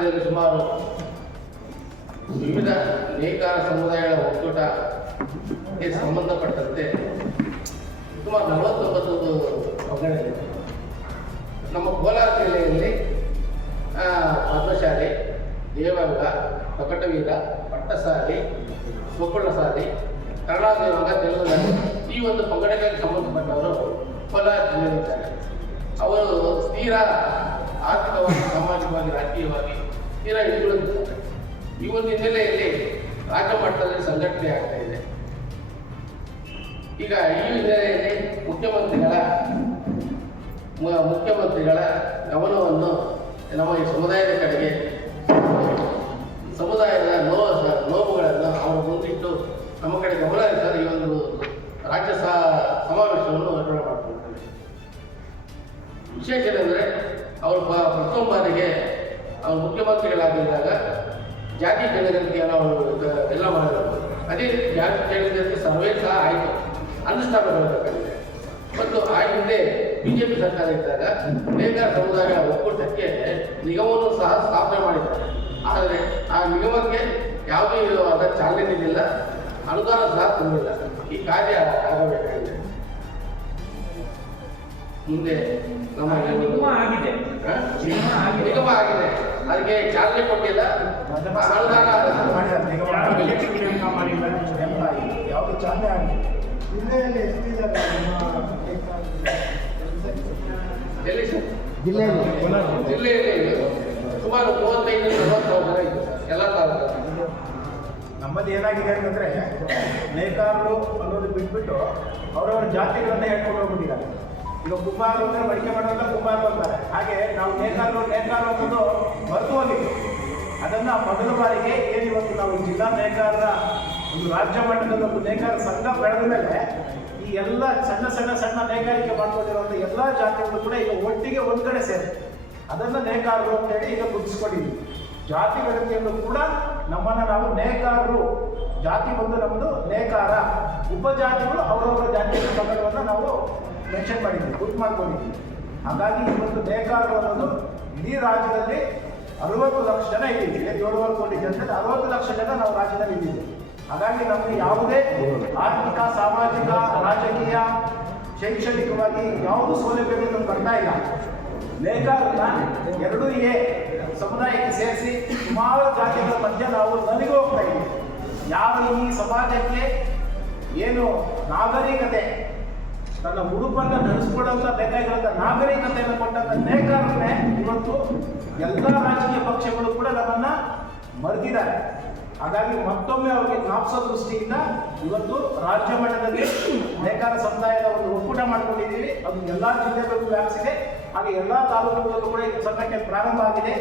ರಾಜ್ಯದಲ್ಲಿ ಸುಮಾರು ವಿವಿಧ ನೇಕಾರ ಸಮುದಾಯಗಳ ಒಕ್ಕೂಟಕ್ಕೆ ಸಂಬಂಧಪಟ್ಟಂತೆ ಸುಮಾರು 49 ಪಂಗಡಗಳಿವೆ. ನಮ್ಮ ಕೋಲಾರ ಜಿಲ್ಲೆಯಲ್ಲಿ ಪದ್ಮಶಾಲಿ, ದೇವಂಗ, ಕಪಟವೀರ, ಪಟ್ಟಸಾಲಿ, ಸ್ವಕುಳಸಾಲಿ, ಕನ್ನಡ ದೇವಂಗ, ತೆಲುಗು ಈ ಒಂದು ಪಂಗಡಗಳಿಗೆ ಸಂಬಂಧಪಟ್ಟವರು ಕೋಲಾರ ಜಿಲ್ಲೆಯಲ್ಲಿದ್ದಾರೆ. ಅವರು ತೀರಾ ಆರ್ಥಿಕವಾಗಿ, ಸಾಮಾಜಿಕವಾಗಿ, ರಾಜಕೀಯವಾಗಿ ತೀರಾ ಹಿಂದುಳಿದಿದ್ದಾರೆ. ಈ ಒಂದು ಹಿನ್ನೆಲೆಯಲ್ಲಿ ರಾಜ್ಯ ಮಟ್ಟದಲ್ಲಿ ಸಂಘಟನೆ ಆಗ್ತಾ ಇದೆ. ಈಗ ಈ ಹಿನ್ನೆಲೆಯಲ್ಲಿ ಮುಖ್ಯಮಂತ್ರಿಗಳ ಗಮನವನ್ನು ನಮ್ಮ ಈ ಸಮುದಾಯದ ಕಡೆಗೆ, ಸಮುದಾಯದ ನೋವುಗಳನ್ನು ಅವರು ಮುಂದಿಟ್ಟು ನಮ್ಮ ಕಡೆ ಗಮನ ಹರಿಸಲು ಈ ಒಂದು ರಾಜ್ಯ ಸಮಾವೇಶವನ್ನು ಏರ್ಪಾಡು ಮಾಡಿಕೊಂಡಿದ್ದಾರೆ. ವಿಶೇಷ ಏನಂದರೆ ಅವರು ಪ್ರಥಮ ಬಾರಿಗೆ ಅವರು ಮುಖ್ಯಮಂತ್ರಿಗಳಾಗಿದ್ದಾಗ ಜಾತಿ ಜನಗಣತಿಯನ್ನು ಅವರು ಎಲ್ಲ ಮಾಡಿದರು. ಅದೇ ರೀತಿ ಜಾತಿ ಜನಗಣತಿ ಸರ್ವೇ ಸಹ ಆಯಿತು, ಅನುಷ್ಠಾನಗೊಳ್ಳಬೇಕಾಗಿದೆ. ಮತ್ತು ಆ ಹಿಂದೆ ಬಿಜೆಪಿ ಸರ್ಕಾರ ಇದ್ದಾಗ ನೇಕಾರ ಸಮುದಾಯಗಳ ಒಕ್ಕೂಟಕ್ಕೆ ನಿಗಮವನ್ನು ಸಹ ಸ್ಥಾಪನೆ ಮಾಡಿದ್ದಾರೆ. ಆದರೆ ಆ ನಿಗಮಕ್ಕೆ ಯಾವುದೇ ಅದರ ಚಾಲನೆ ನೀಡಿಲ್ಲ, ಅನುದಾನ ಸಹ ತಂದಿಲ್ಲ. ಈ ಕಾರ್ಯ ಆಗಬೇಕಾಗಿದೆ. ಮುಂದೆ ನಮ್ಮ ನಿಗಮ ಆಗಿದೆ, ಅದಕ್ಕೆ ಚಾಲನೆ ಕೊಟ್ಟಿಲ್ಲ, ಅನುದಾನ ಯಾವುದು ಚಾಲನೆ ಆಗಿದೆ. ಜಿಲ್ಲೆಯಲ್ಲಿ ಸುಮಾರು 35-40 ಜನ ಇತ್ತು ಎಲ್ಲ ತಾಲೂಕು. ನಮ್ಮದು ಏನಾಗಿದೆ ಅಂತಂದರೆ, ನೇಕಾರರು ಅನ್ನೋದು ಬಿಟ್ಬಿಟ್ಟು ಅವರವರ ಜಾತಿಗಳನ್ನ ಹೇಳ್ಕೊಂಡು ಹೋಗ್ಬಿಟ್ಟಿದ್ದಾರೆ. ಈಗ ಕುಂಬಾರರು ಅಂದರೆ ಬಳಕೆ ಮಾಡೋಲ್ಲ, ಕುಂಬಾರರು ಅಂತಾರೆ. ಹಾಗೆ ನಾವು ನೇಕಾರರು ಅನ್ನೋದು ಮರೆತು ಹೋಗಿತ್ತು. ಅದನ್ನು ಮೊದಲ ಬಾರಿಗೆ ಏನಿವತ್ತು ನಾವು ಜಿಲ್ಲಾ ನೇಕಾರರ ಒಂದು ರಾಜ್ಯ ಮಟ್ಟದಲ್ಲಿ ಒಂದು ನೇಕಾರ ಸಂಘ ಬೆಳೆದ ಮೇಲೆ ಈ ಎಲ್ಲ ಸಣ್ಣ ನೇಕಾರಿಕೆ ಮಾಡ್ಕೊಂಡಿರುವಂಥ ಎಲ್ಲ ಜಾತಿಗಳು ಕೂಡ ಈಗ ಒಟ್ಟಿಗೆ ಒಂದು ಕಡೆ ಸೇರಿ ಅದನ್ನು ನೇಕಾರರು ಅಂತೇಳಿ ಈಗ ಗುರುತಿಸ್ಕೊಂಡಿದ್ವಿ. ಜಾತಿ ಗಣತಿಯಲ್ಲೂ ಕೂಡ ನಮ್ಮನ್ನು ನಾವು ನೇಕಾರರು, ಜಾತಿ ಬಂದು ನಮ್ಮದು ನೇಕಾರ, ಉಪಜಾತಿಗಳು ಅವರವರ ಜಾತಿಯ ಸಂಘಟವನ್ನು ನಾವು ಮೆನ್ಷನ್ ಮಾಡಿದ್ವಿ, ಗುರುತು ಮಾಡ್ಕೊಂಡಿದ್ವಿ. ಹಾಗಾಗಿ ಇವತ್ತು ನೇಕಾರರು ಅನ್ನೋದು ಇಡೀ ರಾಜ್ಯದಲ್ಲಿ 60 ಲಕ್ಷ ಜನ ಇದ್ದೀವಿ. 7.5 ಕೋಟಿ ಜನರಲ್ಲಿ 60 ಲಕ್ಷ ಜನ ನಾವು ರಾಜ್ಯದಲ್ಲಿ ಇದ್ದೀವಿ. ಹಾಗಾಗಿ ನಮಗೆ ಯಾವುದೇ ಆರ್ಥಿಕ, ಸಾಮಾಜಿಕ, ರಾಜಕೀಯ, ಶೈಕ್ಷಣಿಕವಾಗಿ ಯಾವುದೂ ಸೌಲಭ್ಯಗಳು ನಮ್ಗೆ ಬರ್ತಾ ಇಲ್ಲ. ನೇಕಾರರನ್ನ 2A ಸಮುದಾಯಕ್ಕೆ ಸೇರಿಸಿ ಸುಮಾರು ಜಾತಿಗಳ ಮಧ್ಯೆ ನಾವು ನಲಿಗೆ ಹೋಗ್ತಾ ಇದ್ದೀವಿ. ಯಾವ ಈ ಸಮಾಜಕ್ಕೆ ಏನು ನಾಗರಿಕತೆ, ತನ್ನ ಉಡುಪನ್ನು ನಡೆಸ್ಕೊಡೋಂಥ ಬೇಕಾಗಿರೋಂಥ ನಾಗರಿಕತೆಯನ್ನು ಕೊಟ್ಟಂಥ ನೇಕಾರರನ್ನೇ ಇವತ್ತು ಎಲ್ಲ ರಾಜಕೀಯ ಪಕ್ಷಗಳು ಕೂಡ ನಮ್ಮನ್ನು ಮರೆತಿದ್ದಾರೆ. ಹಾಗಾಗಿ ಮತ್ತೊಮ್ಮೆ ಅವರಿಗೆ ಜ್ಞಾಪಿಸೋ ದೃಷ್ಟಿಯಿಂದ ಇವತ್ತು ರಾಜ್ಯ ಮಟ್ಟದಲ್ಲಿ ನೇಕಾರ ಸಮುದಾಯದ ಒಂದು ಒಕ್ಕೂಟ ಮಾಡ್ಕೊಂಡಿದ್ದೀವಿ. ಅದು ಎಲ್ಲ ಜಿಲ್ಲೆಗಳಿಗೂ ವ್ಯಾಪಿಸಿದೆ. ಹಾಗೆ ಎಲ್ಲ ತಾಲೂಕುಗಳಲ್ಲೂ ಕೂಡ ಇದು ಸಂಘಟನೆ ಪ್ರಾರಂಭ ಆಗಿದೆ.